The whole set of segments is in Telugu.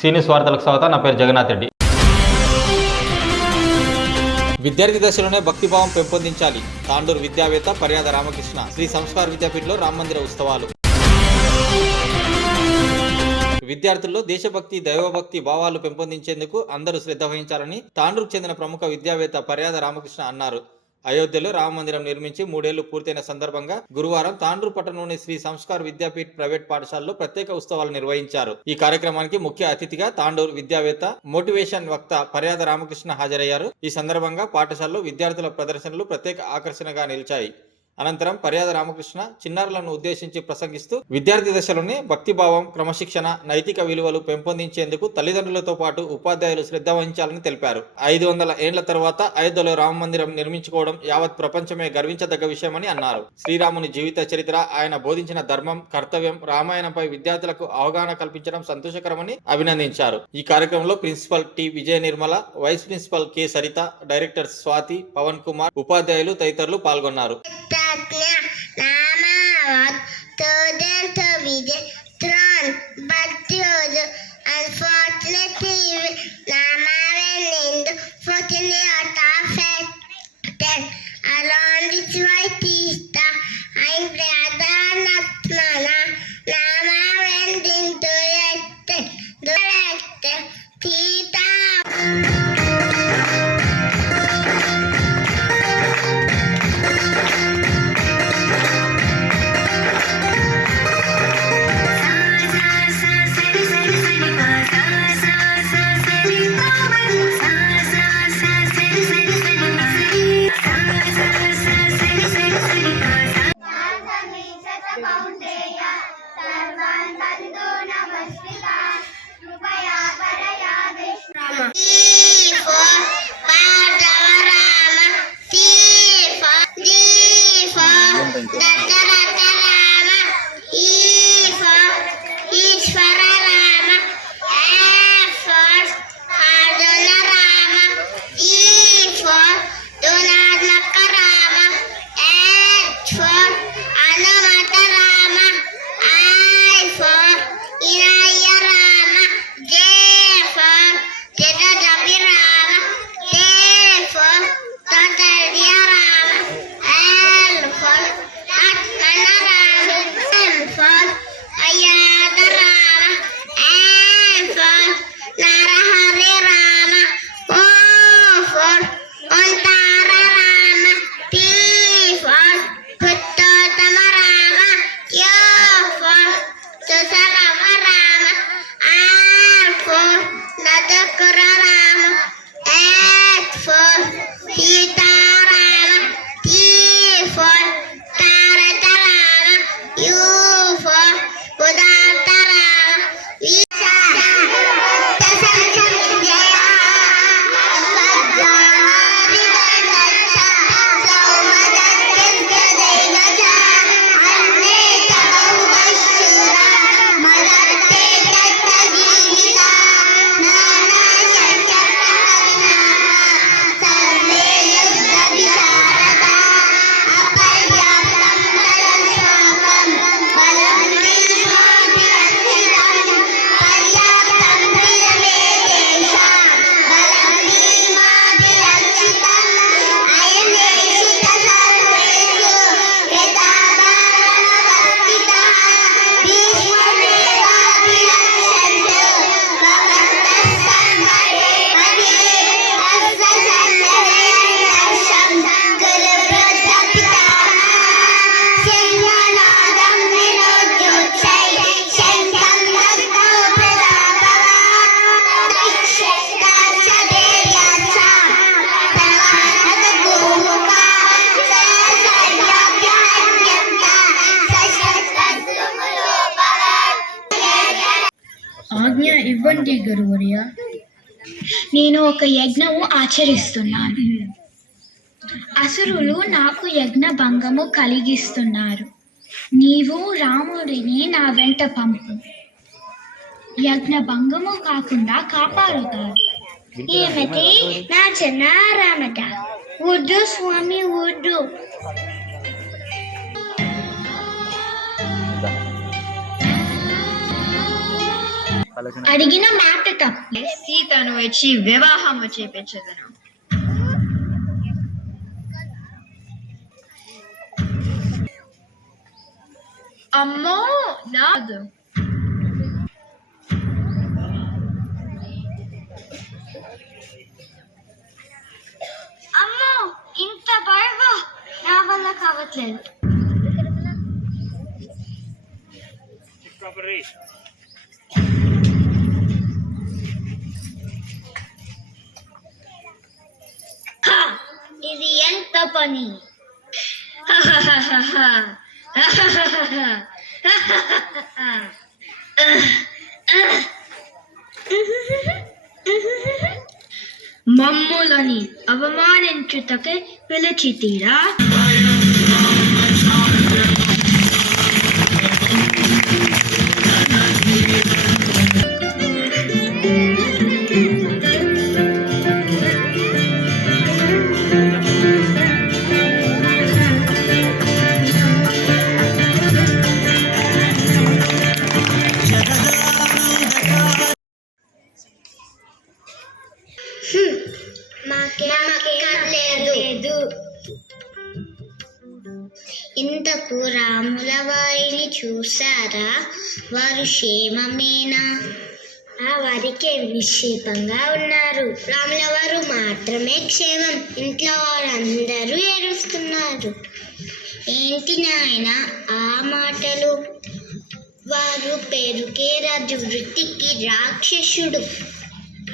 సీనియస్ వార్తలకు స్వాగతం నా పేరు జగన్నాథ్ రెడ్డి. విద్యార్థి దశలోనే భక్తిభావం పెంపొందించాలి. తాండూరు విద్యావేత్త పర్యాద రామకృష్ణ శ్రీ సంస్కార్ విద్యాపీఠలో రామమందిర ఉత్సవాలు. విద్యార్థుల్లో దేశభక్తి దైవభక్తి భావాలు పెంపొందించేందుకు అందరూ శ్రద్ధ వహించాలని తాండూరుకు చెందిన ప్రముఖ విద్యావేత్త పర్యాద రామకృష్ణ అన్నారు. అయోధ్యలో రామ మందిరం నిర్మించి మూడేళ్ళు పూర్తయిన సందర్భంగా గురువారం తాండూరు పట్టణంలోని శ్రీ సంస్కార్ విద్యాపీఠ్ ప్రైవేట్ పాఠశాలలో ప్రత్యేక ఉత్సవాలు నిర్వహించారు. ఈ కార్యక్రమానికి ముఖ్య అతిథిగా తాండూరు విద్యావేత్త మోటివేషన్ వక్త పర్యాద రామకృష్ణ హాజరయ్యారు. ఈ సందర్భంగా పాఠశాలలో విద్యార్థుల ప్రదర్శనలు ప్రత్యేక ఆకర్షణగా నిలిచాయి. అనంతరం పర్యాద రామకృష్ణ చిన్నారులను ఉద్దేశించి ప్రసంగిస్తూ విద్యార్థి దశలోనే భక్తిభావం క్రమశిక్షణ నైతిక విలువలు పెంపొందించేందుకు తల్లిదండ్రులతో పాటు ఉపాధ్యాయులు శ్రద్ధ వహించాలని తెలిపారు. ఐదు వందల ఏండ్ల తర్వాత అయోధ్యలో రామ మందిరం నిర్మించుకోవడం యావత్ ప్రపంచమే గర్వించదగ్గ విషయమని అన్నారు. శ్రీరాముని జీవిత చరిత్ర ఆయన బోధించిన ధర్మం కర్తవ్యం రామాయణంపై విద్యార్థులకు అవగాహన కల్పించడం సంతోషకరమని అభినందించారు. ఈ కార్యక్రమంలో principal T Vijaya Nirmala vice principal K Saritha director Swathi Pavan Kumar ఉపాధ్యాయులు తదితరులు పాల్గొన్నారు. had third and third video, thrown, but the other unfortunate even Nama and Indo, fortunately, then along with. y ఇవ్వండి గురువర్య నేను ఒక యజ్ఞము ఆచరిస్తున్నాను. అసురులు నాకు యజ్ఞ భంగము కలిగిస్తున్నారు. నీవు రాముడిని నా వెంట పంపు. యజ్ఞ భంగము కాకుండా కాపాడుతారు ఏమిటి నా చిన్న రామట వద్దు స్వామి వద్దు. అడిగిన మాట తప్ప. సీతను వచ్చి వివాహము చేపించదను అమ్మో నాదు అమ్మో ఇంత బరువు నా వల్ల కావట్లేదు. ఇది ఎంత పని మమ్ములని అవమానించుటకే పిలిచితీరా చూసారా వారు క్షేమమేనా? ఆ వారికి నిక్షేపంగా ఉన్నారు. రాముల వారు మాత్రమే క్షేమం. ఇంట్లో వారందరూ ఏడుస్తున్నారు. ఏంటి నాయన ఆ మాటలు? వారు పేరుకే రాజు వృత్తికి రాక్షసుడు.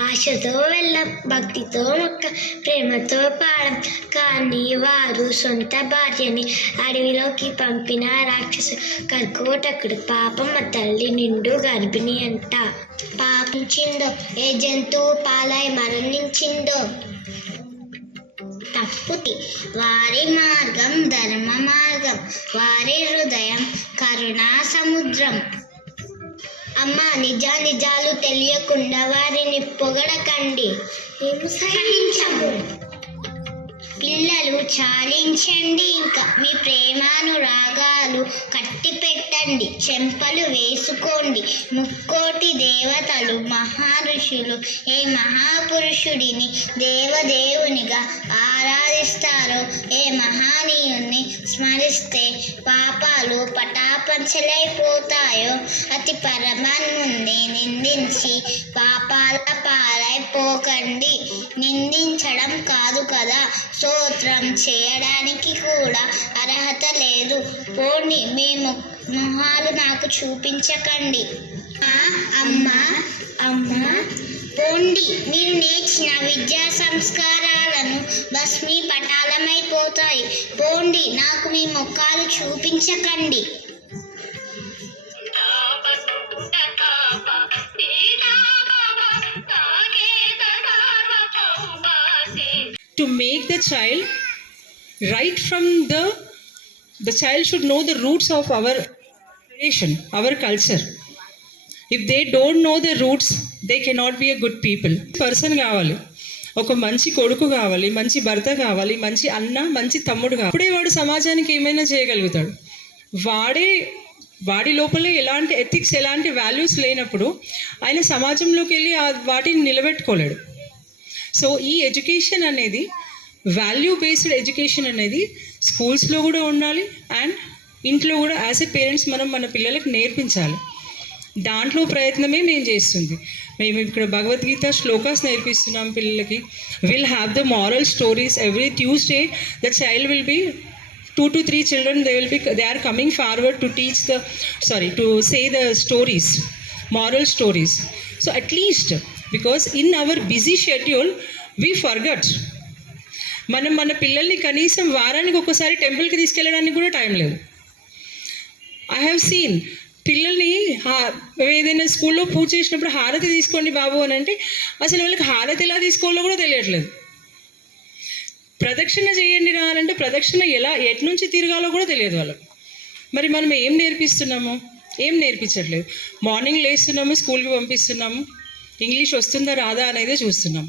ఆశతో వెళ్ళం భక్తితో మొక్క ప్రేమతో పాడం. కానీ వారు సొంత భార్యని అడవిలోకి పంపిన రాక్షసు కర్కోటకుడు పాపం మా తల్లి నిండు గర్భిణి అంట. పాపించిందో ఏ జంతువు పాలై మరణించిందో? తప్పుతి వారి మార్గం ధర్మ మార్గం. వారి హృదయం కరుణా సముద్రం. అమ్మ నిజా నిజాలు తెలియకుండా వారిని పొగడకండి. మేము సహించము. పిల్లలు చాలించండి. ఇంకా మీ ప్రేమానురాగాలు కట్టి పెట్టండి చెంపలు వేసుకోండి. ముక్కోటి దేవతలు మహర్షులు ఏ మహాపురుషుడిని దేవదేవునిగా ఆరాధిస్తారో ఏ మహానీయుణ్ణి స్మరిస్తే పాపాలు పటాపంచలైపోతాయో అతి పరమాన్ముంది నిందించి పాపాల పాలైపోకండి. నిందించడం కాదు కదా సో స్తోత్రం చేయడానికి కూడా అర్హత లేదు. పోని మీ మొహాలు నాకు చూపించకండి. అమ్మ అమ్మ పోండి. మీరు నేర్చిన విద్యా సంస్కారాలను భస్మీ పటాలమైపోతాయి పోండి నాకు మీ మొక్కలు చూపించకండి. To make the child right from the the child should know the roots of our tradition our culture if they don't know the roots they cannot be a good people person కావాలి ఒక మంచి కొడుకు కావాలి మంచి భర్త కావాలి మంచి అన్న మంచి తమ్ముడు కావాలి అప్పుడే వాడు సమాజానికి ఏమైనా చేయగలుగుతాడు వాడే వాడి లోపల ఎలాంటి ఎథిక్స్ ఎలాంటి వాల్యూస్ లేనప్పుడు ఆయన సమాజంలోకి వెళ్ళి ఆ వాటిని నిలబెట్టుకోలేడు సో ఈ ఎడ్యుకేషన్ అనేది వాల్యూ బేస్డ్ ఎడ్యుకేషన్ అనేది స్కూల్స్లో కూడా ఉండాలి అండ్ ఇంట్లో కూడా యాజ్ ఎ పేరెంట్స్ మనం మన పిల్లలకు నేర్పించాలి. దాంట్లో ప్రయత్నమే మేము చేస్తుంది. మేము ఇక్కడ భగవద్గీత శ్లోకాస్ నేర్పిస్తున్నాం పిల్లలకి. Will have the moral stories every Tuesday the child will be two to three children they will be they are coming forward to teach the sorry to say the stories moral stories so at least because in our busy schedule we forget మనం మన పిల్లల్ని కనీసం వారానికి ఒకసారి టెంపుల్కి తీసుకెళ్ళడానికి కూడా టైం లేదు. ఐ హ్యావ్ సీన్ పిల్లల్ని ఏదైనా స్కూల్లో పూజ చేసినప్పుడు హారతి తీసుకోండి బాబు అని అంటే అసలు వాళ్ళకి హారతి ఎలా తీసుకోవాలో కూడా తెలియట్లేదు. ప్రదక్షిణ చేయండి రా అని అంటే ప్రదక్షిణ ఎలా ఎట్నుంచి తిరగాలో కూడా తెలియదు వాళ్ళకు. మరి మనం ఏం నేర్పిస్తున్నాము? ఏం నేర్పించట్లేదు? మార్నింగ్ లేస్తున్నాము స్కూల్కి పంపిస్తున్నాము. ఇంగ్లీష్ వస్తుందా రాదా అనేది చూస్తున్నాం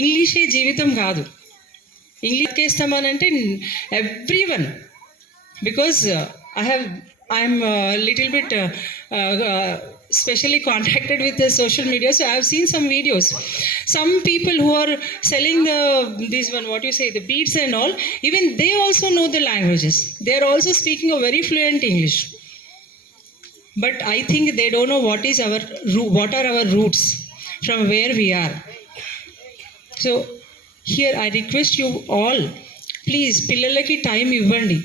ఇంగ్లీషే జీవితం కాదు English వేస్తామనంటే everyone because I have I'm a little bit uh, uh, uh, specially contacted with the social media, so I've seen some videos. Some people who are selling the this one, what you say, the beads and all, even they also know the languages. They are also speaking but I think they don't know what is our roo what are our roots from where we are so here I request you all please పిల్లలకి టైం ఇవ్వండి.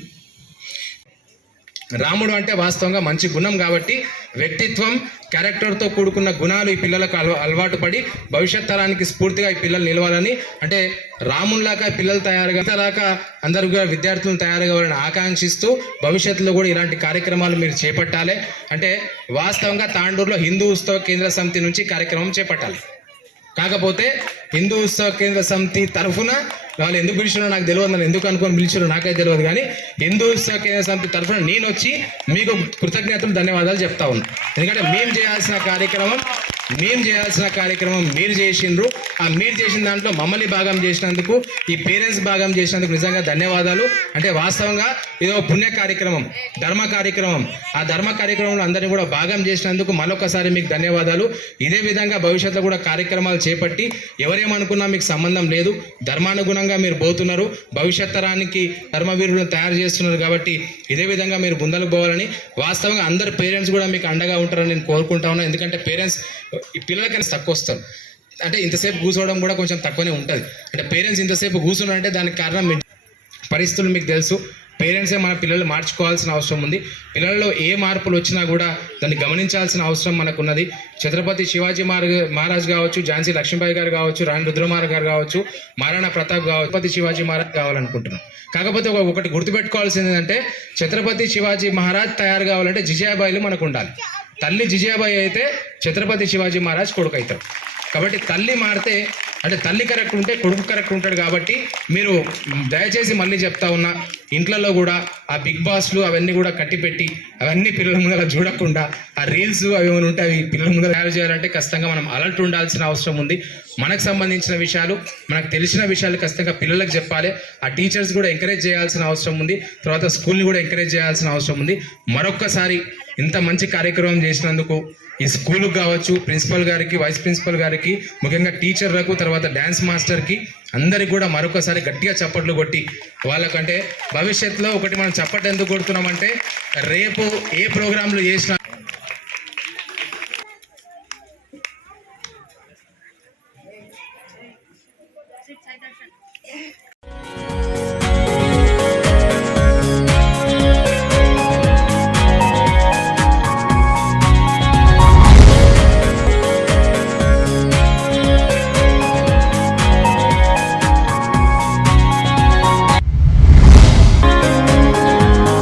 రాముడు అంటే వాస్తవంగా మంచి గుణం కాబట్టి వ్యక్తిత్వం క్యారెక్టర్తో కూడుకున్న గుణాలు ఈ పిల్లలకు అలవా అలవాటు పడి భవిష్యత్ తరానికి స్ఫూర్తిగా ఈ పిల్లలు నిలవాలని అంటే రాముల్లాగా పిల్లలు తయారుగా దాకా అందరూ కూడా విద్యార్థులు తయారు కావాలని ఆకాంక్షిస్తూ భవిష్యత్తులో కూడా ఇలాంటి కార్యక్రమాలు మీరు చేపట్టాలి. అంటే వాస్తవంగా తాండూరులో హిందూ ఉత్సవ కేంద్ర సమితి నుంచి కార్యక్రమం చేపట్టాలి. కాకపోతే హిందూ ఉత్సవ కేంద్ర సమితి తరఫున వాళ్ళు ఎందుకు పిలిచారో నాకు తెలియదు నన్ను ఎందుకు అనుకొని పిలిచారో నాకైతే తెలియదు కానీ హిందూ కేంద్ర సమితి తరఫున నేను వచ్చి మీకు కృతజ్ఞతలు ధన్యవాదాలు చెప్తా ఉన్నా. ఎందుకంటే మేము చేయాల్సిన కార్యక్రమం మేము చేయాల్సిన కార్యక్రమం మీరు చేసిండ్రు. ఆ మీరు చేసిన దాంట్లో మమ్మల్ని భాగం చేసినందుకు ఈ పేరెంట్స్ భాగం చేసినందుకు నిజంగా ధన్యవాదాలు. అంటే వాస్తవంగా ఇది ఒక పుణ్య కార్యక్రమం ధర్మ కార్యక్రమం. ఆ ధర్మ కార్యక్రమంలో అందరినీ కూడా భాగం చేసినందుకు మరొకసారి మీకు ధన్యవాదాలు. ఇదే విధంగా భవిష్యత్తులో కూడా కార్యక్రమాలు చేపట్టి ఎవరేమనుకున్నా మీకు సంబంధం లేదు. ధర్మానుగుణంగా మీరు పోతున్నారు. భవిష్యత్ తరానికి ధర్మవీరులను తయారు చేస్తున్నారు కాబట్టి ఇదే విధంగా మీరు ముందలకు పోవాలని వాస్తవంగా అందరు పేరెంట్స్ కూడా మీకు అండగా ఉంటారని నేను కోరుకుంటా ఉన్నాను ఎందుకంటే పేరెంట్స్ ఈ పిల్లలకైనా తక్కువ వస్తారు అంటే ఇంతసేపు కూర్చోవడం కూడా కొంచెం తక్కువనే ఉంటుంది. అంటే పేరెంట్స్ ఇంతసేపు కూర్చున్నారంటే దానికి కారణం పరిస్థితులు మీకు తెలుసు. పేరెంట్సే మన పిల్లలు మార్చుకోవాల్సిన అవసరం ఉంది. పిల్లల్లో ఏ మార్పులు వచ్చినా కూడా దాన్ని గమనించాల్సిన అవసరం మనకున్నది. ఛత్రపతి శివాజీ మహారాజ్ మహారాజ్ కావచ్చు ఝాన్సీ లక్ష్మీబాయి గారు కావచ్చు రాణి రుద్రమార గారు కావచ్చు మహారాణా ప్రతాప్ కావచ్చు ఛత్రపతి శివాజీ మహారాజ్ కావాలనుకుంటున్నాం. కాకపోతే ఒక ఒకటి గుర్తుపెట్టుకోవాల్సింది ఏంటంటే ఛత్రపతి శివాజీ మహారాజ్ తయారు కావాలంటే జిజాబాయిలు మనకు ఉండాలి. తల్లి జిజాబాయి అయితే ఛత్రపతి శివాజీ మహారాజ్ కొడుకు అవుతాడు కాబట్టి తల్లి మారితే అంటే తల్లి కరెక్ట్ ఉంటే కొడుకు కరెక్ట్ ఉంటాడు కాబట్టి మీరు దయచేసి మళ్ళీ చెప్తా ఉన్నా ఇంట్లలో కూడా ఆ బిగ్ బాస్లు అవన్నీ కూడా కట్టిపెట్టి అవన్నీ పిల్లల ముందర చూడకుండా ఆ రీల్స్ అవి ఏమైనా ఉంటే అవి పిల్లల ముందర తయారు చేయాలంటే ఖచ్చితంగా మనం అలర్ట్ ఉండాల్సిన అవసరం ఉంది. మనకు సంబంధించిన విషయాలు మనకు తెలిసిన విషయాలు ఖచ్చితంగా పిల్లలకు చెప్పాలి. ఆ టీచర్స్ కూడా ఎంకరేజ్ చేయాల్సిన అవసరం ఉంది. తర్వాత స్కూల్ని కూడా ఎంకరేజ్ చేయాల్సిన అవసరం ఉంది. మరొక్కసారి ఇంత మంచి కార్యక్రమం చేసినందుకు ఈ స్కూల్కి కావచ్చు ప్రిన్సిపల్ గారికి వైస్ ప్రిన్సిపల్ గారికి ముఖ్యంగా టీచర్లకు తర్వాత డ్యాన్స్ మాస్టర్కి అందరికి కూడా మరొకసారి గట్టిగా చప్పట్లు కొట్టి వాళ్ళకంటే భవిష్యత్తులో ఒకటి మనం చప్పట్లు ఎందుకు కొడుతున్నామంటే రేపు ఏ ప్రోగ్రాంలు చేసినా